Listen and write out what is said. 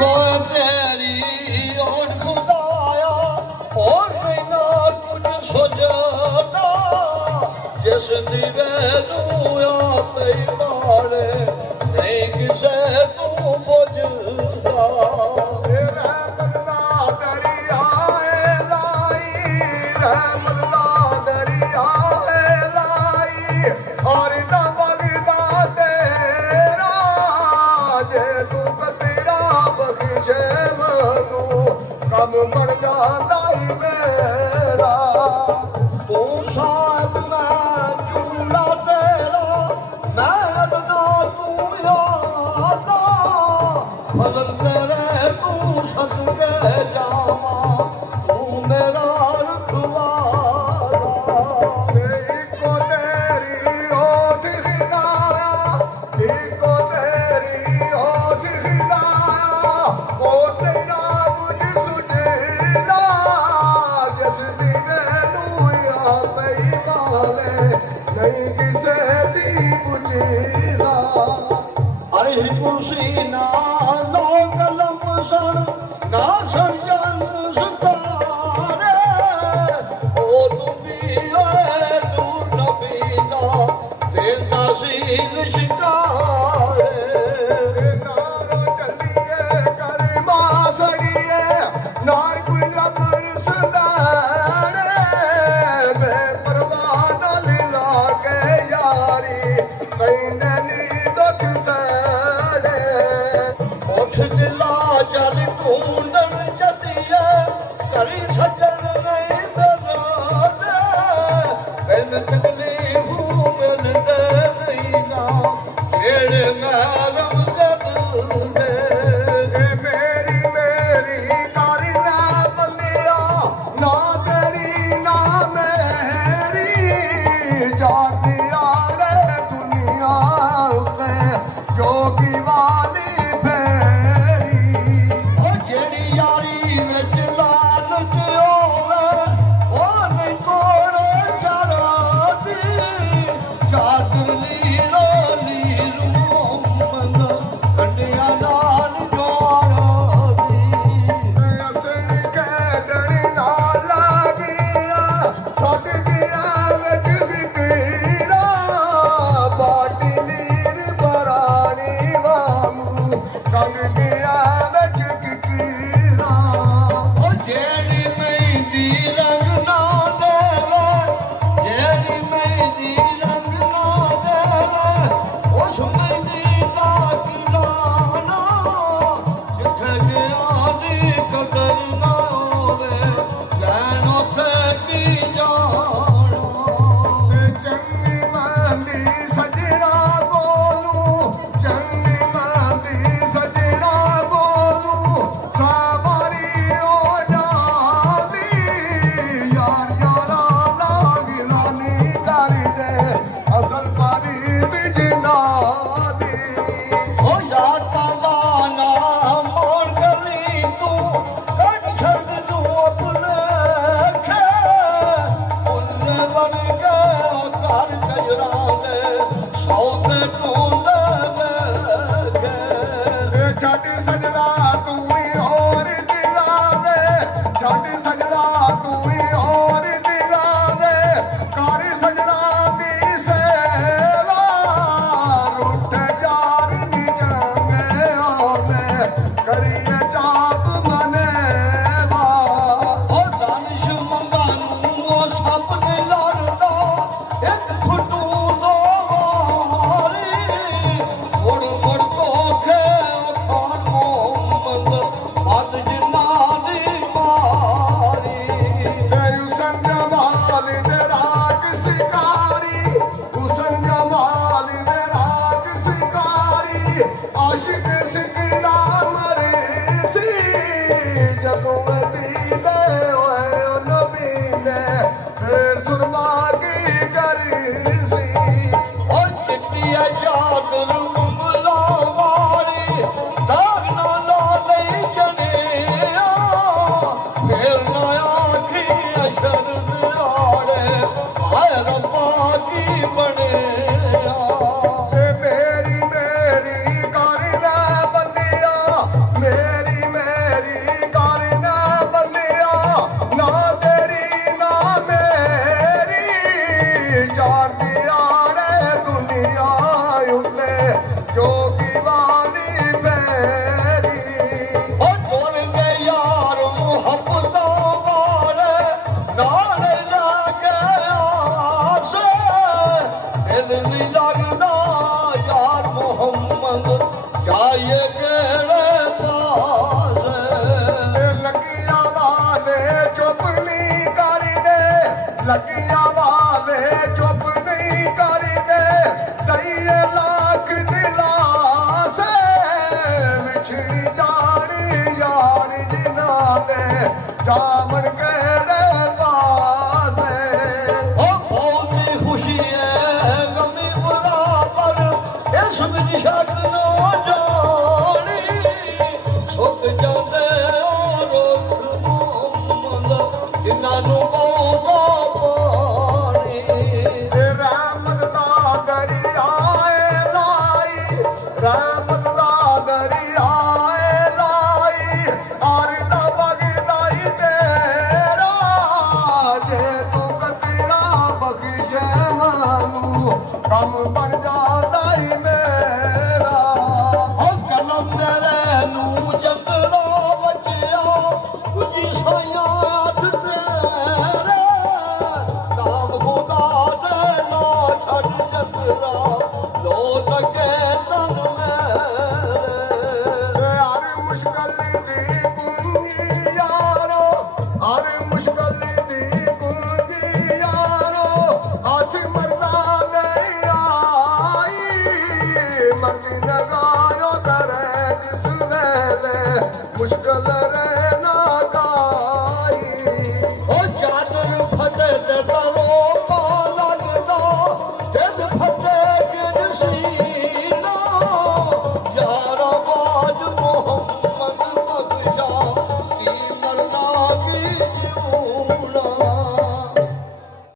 कोई तेरी और खुदाया और मैना कुछ सोचता जिस दिवे दुआ पे मारे नहीं किसे तू बुझदा कम मर जाता ही मेरा तू साथ मैं चूल्हा तेरा मैं अदना तू यादा फजल तेरे तू सदके जावा तू मेरा रखवाला इको तेरी ओठ हिलाया इको तेरी ओठ हिलाया ओ तेरा मुझ सुझेला जिस दिवे नूया पई वाले नहीं किसे दी पुजीदा आई कुर्सी ना लो कलम सन ना सजन सुतारे ओ तू भी ओए तू नबी दा देता सील शिकारे नारो चलिए करमा सड़िए नार कोई रबर सदारे बेपरवाह न लीला के यारी कहने नी दुख सड़े उठ दिला चल ढूंढन चलिए करी सजन नहीं बना दे बिन तकलीफ मिल दे नहीं ना जेड़े मैरम कर दे मेरी मेरी कारी ना बंदिया ना तेरी ना मेरी चार दिया रे दुनिया पे जोगी वाली फेरी ओ जेड़ी यारी विच लालच होवे ओ नहीं कोड़ चढ़दी चादर नीलो नीर मोहम्मद कंडिया नाल जोड़दी असर के डरी ना लागिया छट दिया विच फिकीरा बाटी लीर बरानी वांगू कंग गया विच किकीरा ओ जेड़ी मेहंदी रंग ना देवे जेड़ी मेहंदी रंग ना देवे उस मेहंदी दा किलाना जिथे गया दी कदर ना होवे लैन उथे की जाना चंगी मांदी सजरा बोलू चंगी मांदी सजरा बोलू सावारी ओ जाती यार यारा लागिलानी कर दे असल पारी बिजना दी ओ यादां दा नाम मोड़ गली तू कट छड़ तू अपने खे उन्ने बन के घर कजरा दे सौदे ढूंढे के छट सजरा तू ही और दिला दे छट सजरा तू ही और दिला दे कर सजरा दी सेवा रुठ जार नी चंगे होवे करिए चाप मनेवा ओ दानिश मंगा नू सप ने लड़दा एक फुटू दो वारी मुड़ मुड़ धोखे खान मोहम्मद बद जिन्ना दी मारी हुसन जमाल दे राज शिकारी हुसन जमाल दे राज शिकारी आशिक सिकना मरे सी जदों दीदे होए ओ नबी ने फिर सुरमा की करी सी ओ चिट्टिया चादर उमला वारी दाग ना ला लई जनेया फिर ना आखी अशर दियाड़े हाय रब्बा की बनेया मेरी मेरी कर ले बंदिया ਕਿਹੜੇ ਪਾਸੇ ਲੱਗੀਆਂ ਵਾਲੇ ਚੁੱਪ ਨਹੀਂ ਕਰਦੇ ਲੱਗੀਆਂ ਵਾਲੇ ਚੁੱਪ ਨਹੀਂ ਕਰਦੇ ਕਰੀਏ ਲੱਖ ਦਿਲਾਸੇ ਵਿਛੜੀ ਜਾਣੀ ਯਾਰ ਜਿਨ੍ਹਾਂ ਦੇ ਜਾਮਣ ਕਿਹੜੇ ਪਾਸੇ ਬਹੁਤੀ ਖੁਸ਼ੀ ਹੈ ਗਮੀ ਬਰਾਬਰ ਇਸ ਵਿੱਚ ਸ਼ੱਕ ਨਾ ਜਾਣੀ ਸੁੱਕ ਜਾਂਦੇ ਰੁੱਖ ਮੁਹੰਮਦ ਜਿਨ੍ਹਾਂ ਨੂੰ ਪਾਉਂਦਾ ਪਾਣੀ ਰਹਿਮਤ ਦਾ ਦਰਿਆਏ ਲਾਈ ਰਹਿਮਤ ਦਾ ਦਰਿਆਏ ਲਾਈ ਆਰਦਾ ਵਗਦਾ ਹੀ ਤੇਰਾ ਜੇ ਤੂੰ ਕਤਰਾ ਬਖਸ਼ੇ ਮਾਨੂੰ ਕੰਮ ਬਣ ਜਾਂਦਾ ਹੀ ਮੇਰਾ ਕਲਮ ਦੇ ਨੂੰ ਜੰਗਲਾ ਵਜਿਆ ਕੁਝ ਸਾਇਆ ਹੱਥ ਤੇਰੇ ਕਾਮ ਖੁਦਾ ਦੇ ਨਾ ਛੱਡ ਜੰਗਲਾ ਲੋ ਲੱਗੇ ਤਨ ਮੇਰੇ ਹਰ ਮੁਸ਼ਕਲ ਦੀ ਕੁੰਜੀ ਯਾਰੋ ਹਰ ਮੁਸ਼ਕਲ ਦੀ ਕੁੰਜੀ ਯਾਰੋ ਹੱਥ ਮਰਦਾ ਨਹੀਂ ਆਈ ਮਰਦੀ ਨਗਾਇਓ ਕਰੇ ਜਿਸ ਵੇਲੇ ਮੁਸ਼ਕਲ ਰਹਿ ਨਾ ਕਾਈ